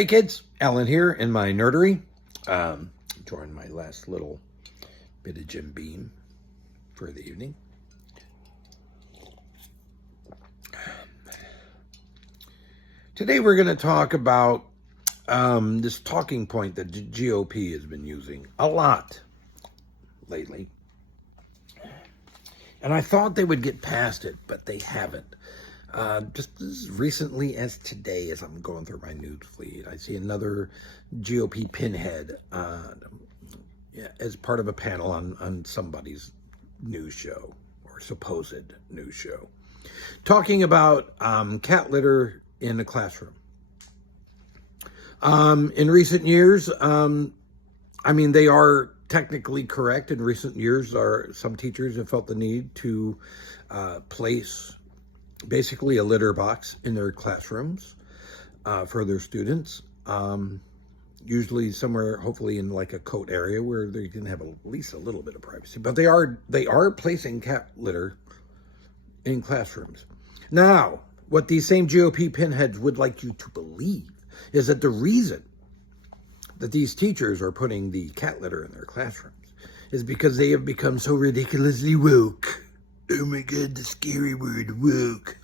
Hey kids, Alan here in my nerdery. Joined my last little bit of Jim Beam for the evening. Today we're going to talk about this talking point that the GOP has been using a lot lately. And I thought they would get past it, but they haven't. Just as recently as today, as I'm going through my news feed, I see another GOP pinhead as part of a panel on somebody's news show or supposed news show, talking about cat litter in the classroom. In recent years, they are technically correct. In recent years, some teachers have felt the need to place basically a litter box in their classrooms for their students, usually somewhere, hopefully in like a coat area where they can have at least a little bit of privacy. But they are placing cat litter in classrooms. Now, what these same GOP pinheads would like you to believe is that the reason that these teachers are putting the cat litter in their classrooms is because they have become so ridiculously woke. Oh my God, the scary word, woke.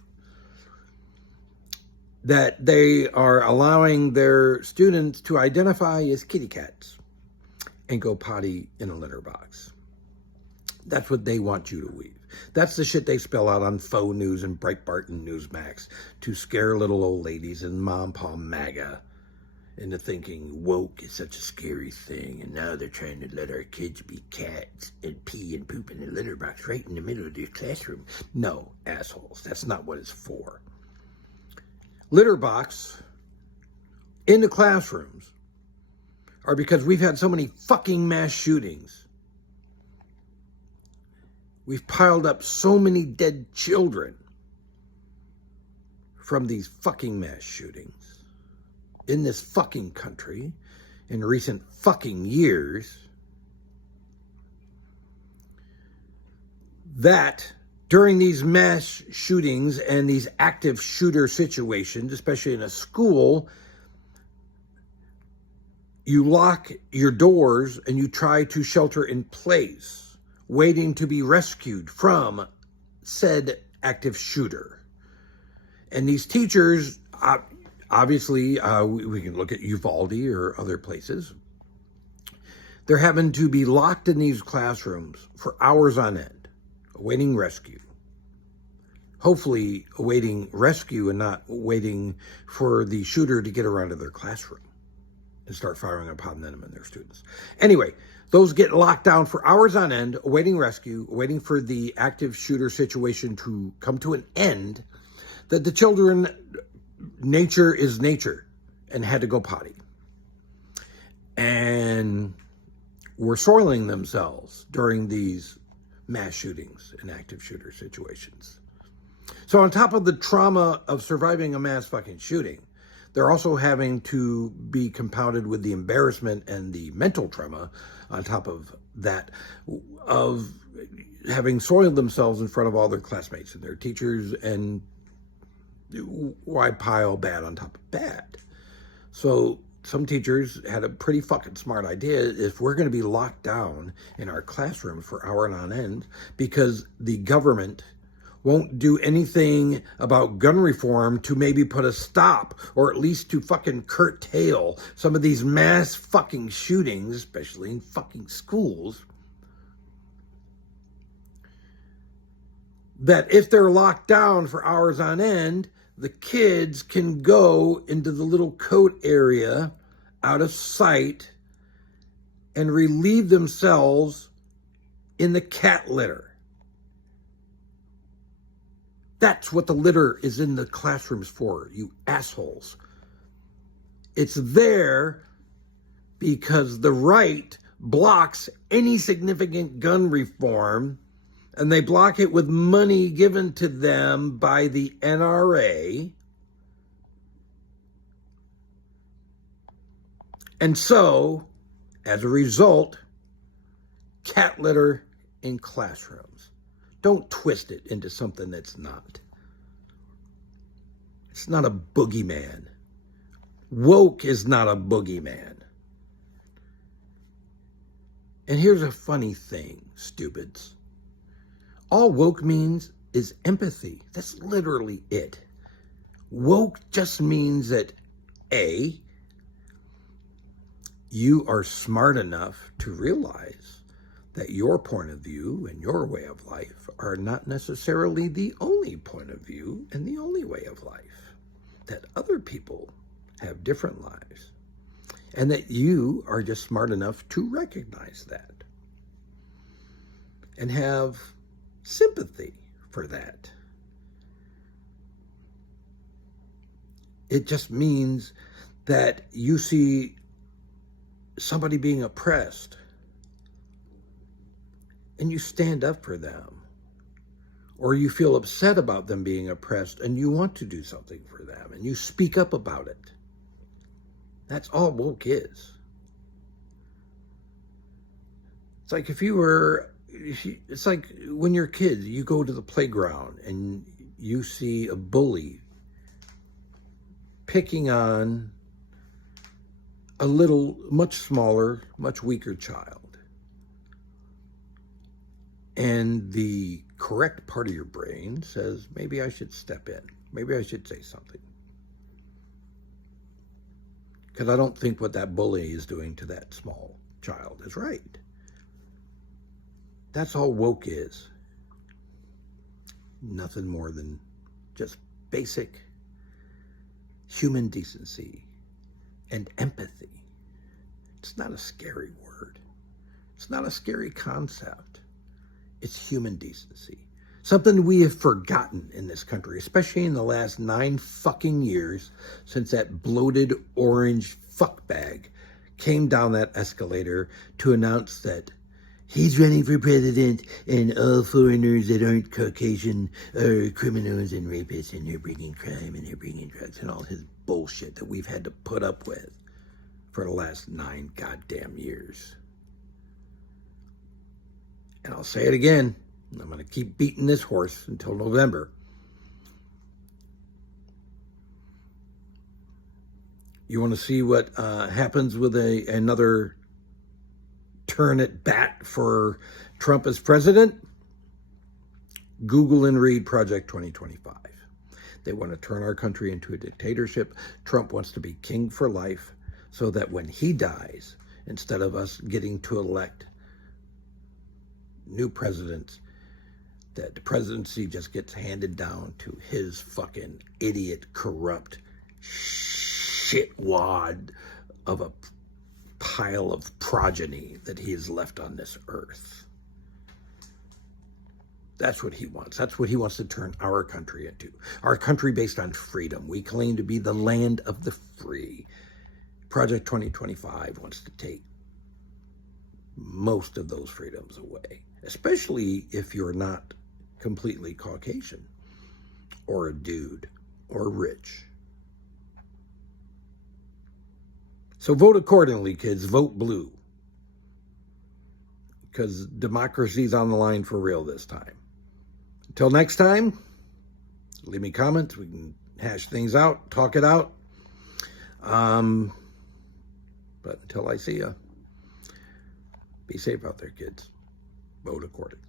That they are allowing their students to identify as kitty cats and go potty in a litter box. That's what they want you to believe. That's the shit they spell out on Faux News and Breitbart and Newsmax to scare little old ladies and Mom Pa MAGA into thinking woke is such a scary thing, and now they're trying to let our kids be cats and pee and poop in a litter box right in the middle of their classroom. No, assholes, that's not what it's for. Litter box in the classrooms are because we've had so many fucking mass shootings. We've piled up so many dead children from these fucking mass shootings in this fucking country in recent fucking years, that during these mass shootings and these active shooter situations, especially in a school, you lock your doors and you try to shelter in place, waiting to be rescued from said active shooter. And these teachers, obviously, we can look at Uvalde or other places. They're having to be locked in these classrooms for hours on end, awaiting rescue. Hopefully awaiting rescue and not waiting for the shooter to get around to their classroom and start firing upon them and their students. Anyway, those get locked down for hours on end, awaiting rescue, waiting for the active shooter situation to come to an end, that the children, nature is nature, and had to go potty. And were soiling themselves during these mass shootings and active shooter situations. So on top of the trauma of surviving a mass fucking shooting, they're also having to be compounded with the embarrassment and the mental trauma on top of that, of having soiled themselves in front of all their classmates and their teachers, and why pile bad on top of bad? So some teachers had a pretty fucking smart idea. If we're going to be locked down in our classroom for hours on end because the government won't do anything about gun reform to maybe put a stop or at least to fucking curtail some of these mass fucking shootings, especially in fucking schools, that if they're locked down for hours on end, the kids can go into the little coat area out of sight and relieve themselves in the cat litter. That's what the litter is in the classrooms for, you assholes. It's there because the right blocks any significant gun reform, and they block it with money given to them by the NRA. And so, as a result, cat litter in classrooms. Don't twist it into something that's not. It's not a boogeyman. Woke is not a boogeyman. And here's a funny thing, stupids. All woke means is empathy. That's literally it. Woke just means that A, you are smart enough to realize that your point of view and your way of life are not necessarily the only point of view and the only way of life. That other people have different lives. And that you are just smart enough to recognize that. And have sympathy for that. It just means that you see somebody being oppressed and you stand up for them, or you feel upset about them being oppressed and you want to do something for them and you speak up about it. That's all woke is. It's like it's like when you're kids, you go to the playground and you see a bully picking on a little, much smaller, much weaker child. And the correct part of your brain says, maybe I should step in. Maybe I should say something. Because I don't think what that bully is doing to that small child is right. That's all woke is. Nothing more than just basic human decency and empathy. It's not a scary word. It's not a scary concept. It's human decency. Something we have forgotten in this country, especially in the last 9 fucking years since that bloated orange fuckbag came down that escalator to announce that he's running for president and all foreigners that aren't Caucasian are criminals and rapists and they're bringing crime and they're bringing drugs and all his bullshit that we've had to put up with for the last 9 goddamn years. And I'll say it again, and I'm going to keep beating this horse until November. You want to see what happens with another turn at bat for Trump as president? Google and read Project 2025. They want to turn our country into a dictatorship. Trump wants to be king for life so that when he dies, instead of us getting to elect new presidents, that the presidency just gets handed down to his fucking idiot, corrupt shitwad of a pile of progeny that he has left on this earth. That's what he wants. That's what he wants to turn our country into. Our country based on freedom. We claim to be the land of the free. Project 2025 wants to take most of those freedoms away, especially if you're not completely Caucasian or a dude or rich. So vote accordingly, kids. Vote blue. Because democracy's on the line for real this time. Until next time, leave me comments. We can hash things out, talk it out. But until I see you, be safe out there, kids. Vote accordingly.